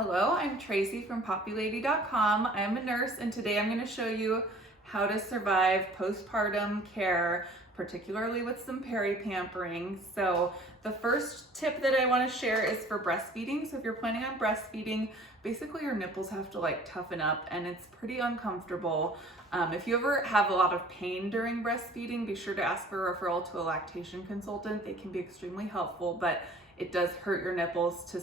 Hello, I'm Tracy from PoppyLady.com. I'm a nurse and today I'm going to show you how to survive postpartum care, particularly with some peri-pampering. So the first tip that I want to share is for breastfeeding. So if you're planning on breastfeeding, basically your nipples have to toughen up and it's pretty uncomfortable. If you ever have a lot of pain during breastfeeding, be sure to ask for a referral to a lactation consultant. They can be extremely helpful, but it does hurt your nipples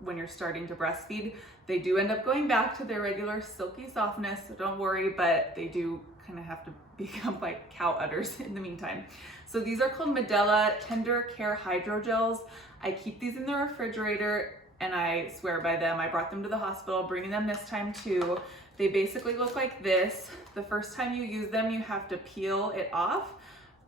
when you're starting to breastfeed. They do end up going back to their regular silky softness, so don't worry, but they do kind of have to become like cow udders in the meantime. So these are called Medela Tender Care Hydrogels. I keep these in the refrigerator and I swear by them. I brought them to the hospital, bringing them this time too. They basically look like this. The first time you use them, you have to peel it off,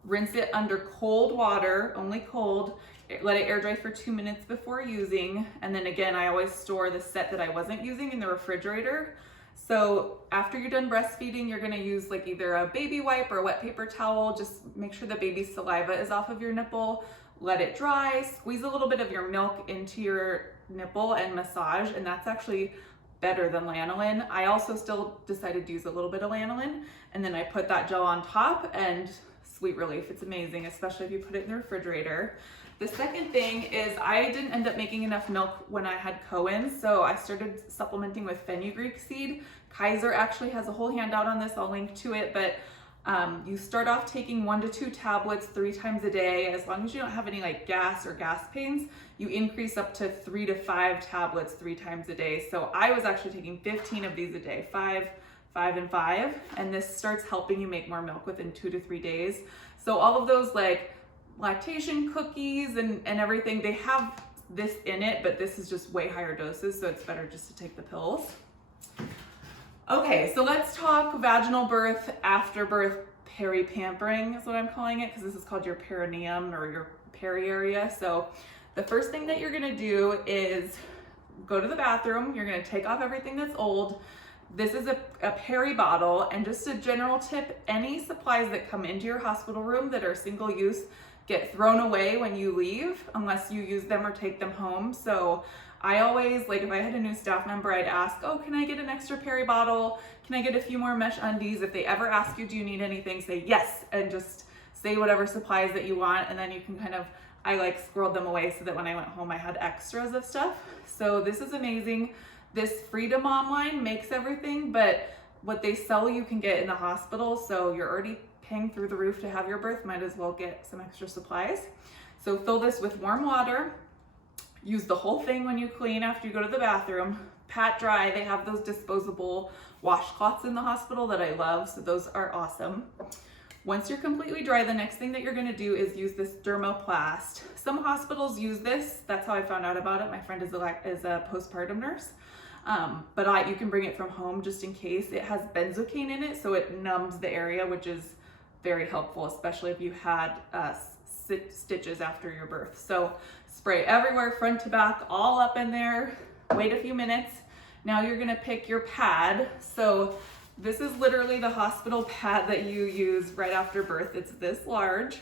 rinse it under cold water, only cold, let it air dry for 2 minutes before using. And then again, I always store the set that I wasn't using in the refrigerator. So after you're done breastfeeding, you're gonna use like either a baby wipe or a wet paper towel. Just make sure the baby's saliva is off of your nipple, let it dry, squeeze a little bit of your milk into your nipple and massage. And that's actually better than lanolin. I also still decided to use a little bit of lanolin, and then I put that gel on top, and sweet relief. It's amazing, especially if you put it in the refrigerator. The second thing is I didn't end up making enough milk when I had Cohen's, so I started supplementing with fenugreek seed. Kaiser actually has a whole handout on this, I'll link to it, but you start off taking 1 to 2 tablets 3 times a day. As long as you don't have any like gas or gas pains, you increase up to 3 to 5 tablets 3 times a day. So I was actually taking 15 of these a day, 5, 5, and 5, and this starts helping you make more milk within 2 to 3 days. So all of those like lactation cookies and everything, they have this in it, but this is just way higher doses, so it's better just to take the pills. Okay, so let's talk vaginal birth, after birth peri-pampering is what I'm calling it, because this is called your perineum or your peri area. So the first thing that you're gonna do is go to the bathroom. You're gonna take off everything that's old. This is a peri bottle, and just a general tip, any supplies that come into your hospital room that are single use get thrown away when you leave unless you use them or take them home. So I always, like if I had a new staff member, I'd ask, oh, can I get an extra peri bottle? Can I get a few more mesh undies? If they ever ask you, do you need anything? Say yes, and just say whatever supplies that you want, and then you can I like squirreled them away so that when I went home, I had extras of stuff. So this is amazing. This Freedom online makes everything, but what they sell you can get in the hospital, so you're already paying through the roof to have your birth, might as well get some extra supplies. So fill this with warm water, use the whole thing when you clean after you go to the bathroom, pat dry. They have those disposable washcloths in the hospital that I love, so those are awesome. Once you're completely dry, the next thing that you're gonna do is use this Dermoplast. Some hospitals use this, that's how I found out about it. My friend is a postpartum nurse. But you can bring it from home just in case. It has benzocaine in it, so it numbs the area, which is very helpful, especially if you had stitches after your birth. So spray everywhere, front to back, all up in there. Wait a few minutes. Now you're gonna pick your pad. So this is literally the hospital pad that you use right after birth. It's this large,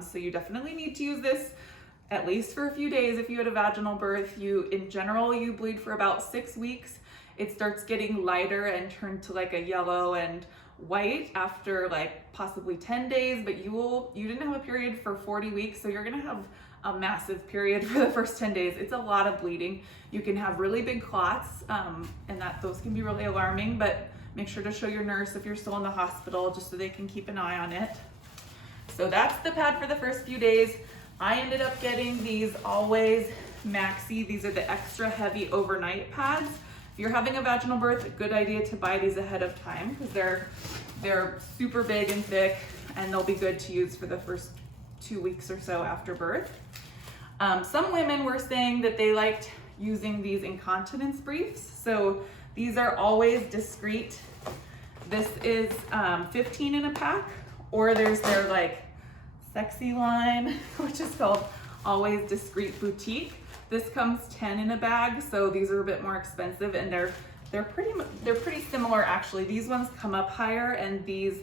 so you definitely need to use this at least for a few days. If you had a vaginal birth, in general, you bleed for about 6 weeks. It starts getting lighter and turn to like a yellow and white after like possibly 10 days, but you didn't have a period for 40 weeks, so you're gonna have a massive period for the first 10 days. It's a lot of bleeding. You can have really big clots, and those can be really alarming, but make sure to show your nurse if you're still in the hospital, just so they can keep an eye on it. So that's the pad for the first few days. I ended up getting these Always Maxi. These are the extra heavy overnight pads. If you're having a vaginal birth, a good idea to buy these ahead of time because they're super big and thick, and they'll be good to use for the first 2 weeks or so after birth. Some women were saying that they liked using these incontinence briefs. So these are Always Discreet. This is 15 in a pack, or there's their like sexy line, which is called Always Discreet Boutique. This comes 10 in a bag, so these are a bit more expensive, and they're pretty similar actually. These ones come up higher, and these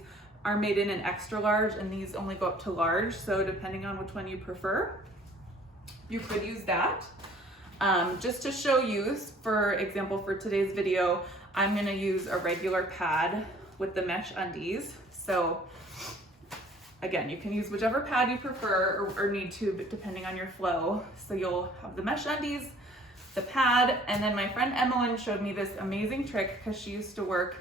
are made in an extra large, and these only go up to large. So depending on which one you prefer, you could use that. Just to show you, for example, for today's video, I'm gonna use a regular pad with the mesh undies. So again, you can use whichever pad you prefer or need to, but depending on your flow. So you'll have the mesh undies, the pad, and then my friend Emmeline showed me this amazing trick because she used to work,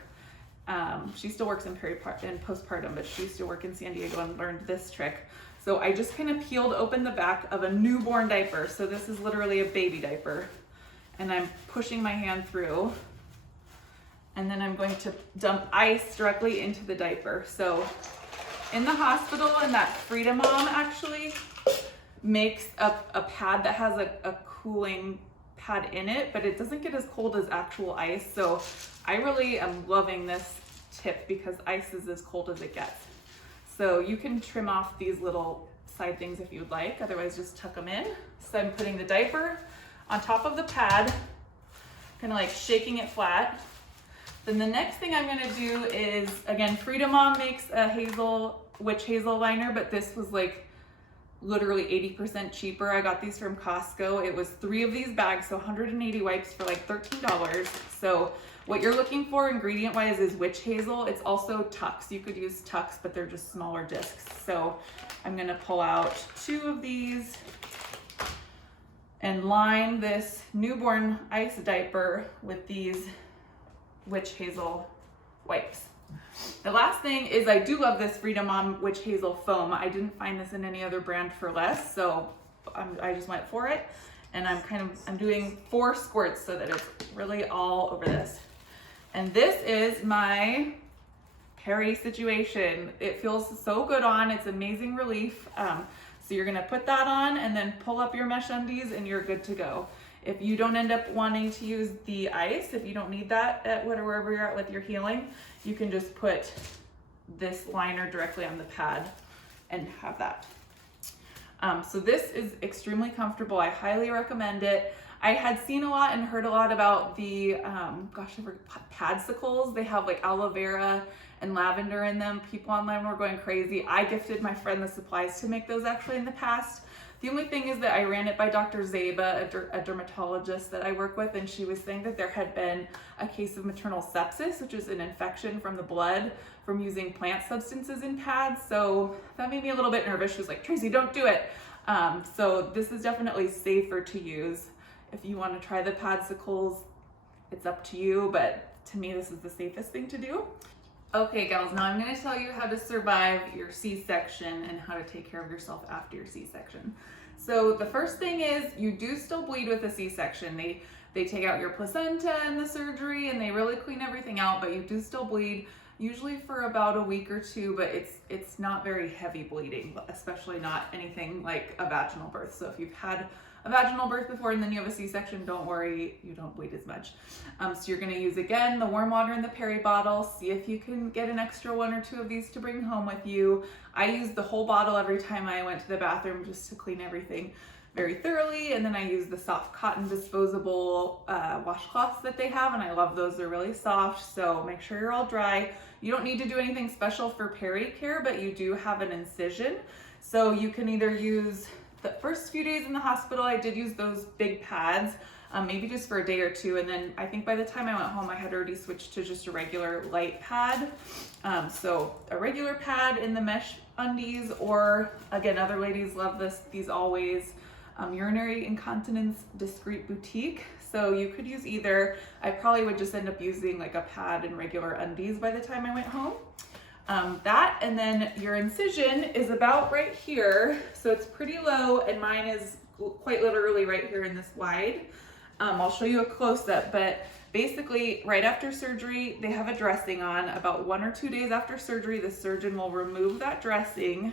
she still works in postpartum, but she used to work in San Diego and learned this trick. So I just kind of peeled open the back of a newborn diaper. So this is literally a baby diaper. And I'm pushing my hand through. And then I'm going to dump ice directly into the diaper. So in the hospital, and that Freedom Mom actually makes a pad that has a cooling pad in it, but it doesn't get as cold as actual ice. So I really am loving this tip because ice is as cold as it gets. So you can trim off these little side things if you'd like, otherwise just tuck them in. So I'm putting the diaper on top of the pad, kind of like shaking it flat. Then the next thing I'm gonna do is, again, Freedom Mom makes a witch hazel liner, but this was like literally 80% cheaper. I got these from Costco. It was 3 of these bags, so 180 wipes for like $13. So what you're looking for ingredient wise is witch hazel. It's also Tux. You could use Tux, but they're just smaller discs. So I'm gonna pull out 2 of these and line this newborn ice diaper with these witch hazel wipes. The last thing is, I do love this Freedom Mom witch hazel foam. I didn't find this in any other brand for less, so I just went for it. And I'm doing 4 squirts so that it's really all over this. And this is my peri situation. It feels so good on, it's amazing relief. So you're gonna put that on and then pull up your mesh undies and you're good to go. If you don't end up wanting to use the ice, if you don't need that at wherever you're at with your healing, you can just put this liner directly on the pad and have that. So this is extremely comfortable. I highly recommend it. I had seen a lot and heard a lot about the, padsicles. They have like aloe vera and lavender in them. People online were going crazy. I gifted my friend the supplies to make those actually in the past. The only thing is that I ran it by Dr. Zaba, a dermatologist that I work with, and she was saying that there had been a case of maternal sepsis, which is an infection from the blood from using plant substances in pads. So that made me a little bit nervous. She was like, Tracy, don't do it. So this is definitely safer to use. If you want to try the padsicles, it's up to you, but to me, this is the safest thing to do. Okay, gals, now I'm going to tell you how to survive your C-section and how to take care of yourself after your C-section. So the first thing is, you do still bleed with a C-section. They take out your placenta in the surgery and they really clean everything out, but you do still bleed, usually for about a week or 2, but it's not very heavy bleeding, especially not anything like a vaginal birth. So if you've had a vaginal birth before and then you have a C-section, don't worry, you don't bleed as much. So you're gonna use, again, the warm water in the peri bottle. See if you can get an extra 1 or 2 of these to bring home with you. I used the whole bottle every time I went to the bathroom just to clean everything very thoroughly. And then I use the soft cotton disposable washcloths that they have, and I love those. They're really soft, so make sure you're all dry. You don't need to do anything special for peri care, but you do have an incision. So you can either use, the first few days in the hospital, I did use those big pads, maybe just for a day or 2. And then I think by the time I went home, I had already switched to just a regular light pad. So a regular pad in the mesh undies, or again, other ladies love these Always urinary incontinence discreet boutique. So you could use either. I probably would just end up using like a pad and regular undies by the time I went home. That, and then your incision is about right here, so it's pretty low, and mine is quite literally right here in this wide. I'll show you a close-up, but basically right after surgery they have a dressing on. About 1 or 2 days after surgery, the surgeon will remove that dressing,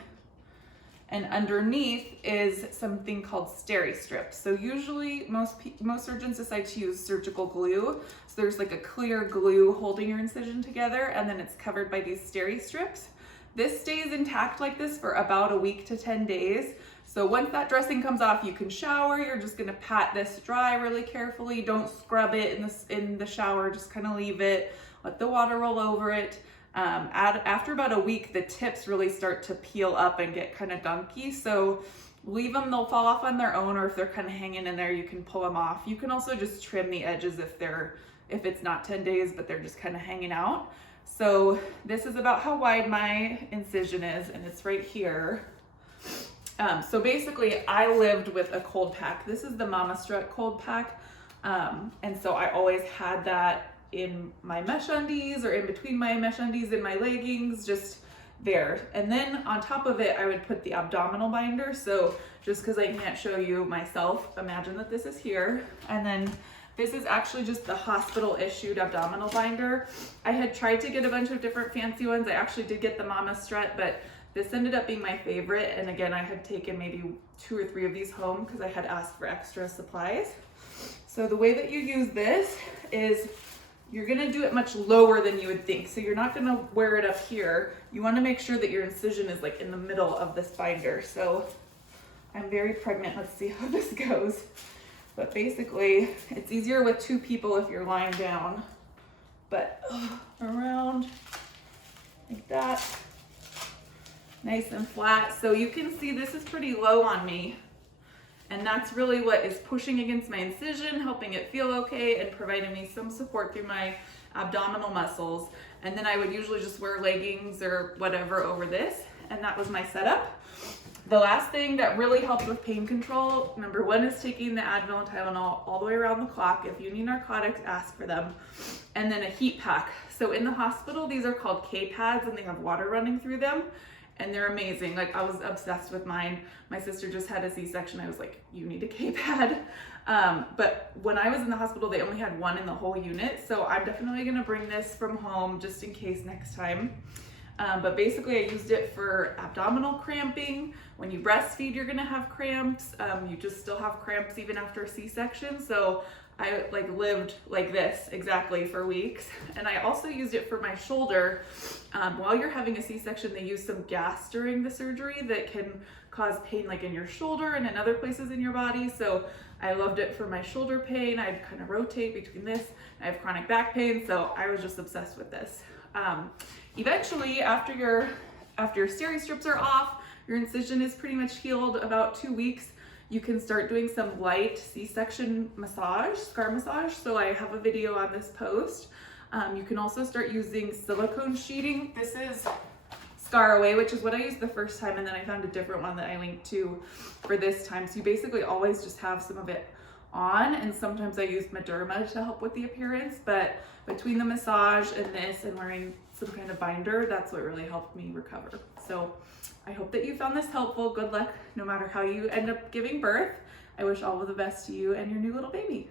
and underneath is something called steri-strip. So usually most surgeons decide to use surgical glue. So there's like a clear glue holding your incision together, and then it's covered by these steri-strips. This stays intact like this for about a week to 10 days. So once that dressing comes off, you can shower. You're just gonna pat this dry really carefully. Don't scrub it in the shower, just kind of leave it, let the water roll over it. After about a week, the tips really start to peel up and get kind of gunky. So leave them, they'll fall off on their own, or if they're kind of hanging in there, you can pull them off. You can also just trim the edges if it's not 10 days, but they're just kind of hanging out. So this is about how wide my incision is, and it's right here. So basically I lived with a cold pack. This is the Mama Strut cold pack. And so I always had that in my mesh undies or in between my mesh undies and my leggings, just there. And then on top of it, I would put the abdominal binder. So just because I can't show you myself, imagine that this is here. And then this is actually just the hospital issued abdominal binder. I had tried to get a bunch of different fancy ones. I actually did get the Mama Strut, but this ended up being my favorite. And again, I had taken maybe 2 or 3 of these home because I had asked for extra supplies. So the way that you use this is you're gonna do it much lower than you would think. So you're not gonna wear it up here. You wanna make sure that your incision is like in the middle of this binder. So I'm very pregnant. Let's see how this goes. But basically, it's easier with 2 people if you're lying down. But around like that, nice and flat. So you can see this is pretty low on me. And that's really what is pushing against my incision, helping it feel okay, and providing me some support through my abdominal muscles. And then I would usually just wear leggings or whatever over this. And that was my setup. The last thing that really helped with pain control, number 1 is taking the Advil and Tylenol all the way around the clock. If you need narcotics, ask for them. And then a heat pack. So in the hospital, these are called K-pads, and they have water running through them. And they're amazing. Like, I was obsessed with mine. My sister just had a C-section. I was like, you need a K-pad. But when I was in the hospital, they only had 1 in the whole unit. So I'm definitely gonna bring this from home just in case next time. But basically I used it for abdominal cramping. When you breastfeed, you're gonna have cramps. You just still have cramps even after a C-section. So I lived like this exactly for weeks. And I also used it for my shoulder. While you're having a C-section, they use some gas during the surgery that can cause pain like in your shoulder and in other places in your body. So I loved it for my shoulder pain. I'd kind of rotate between this. I have chronic back pain, so I was just obsessed with this. Eventually, after your steri strips are off, your incision is pretty much healed, about 2 weeks, you can start doing some light C-section massage, scar massage. So I have a video on this post. You can also start using silicone sheeting. This is Scar Away, which is what I used the first time, and then I found a different one that I linked to for this time. So you basically always just have some of it on, and sometimes I use Mederma to help with the appearance, but between the massage and this and wearing some kind of binder, that's what really helped me recover. So I hope that you found this helpful. Good luck no matter how you end up giving birth. I wish all of the best to you and your new little baby.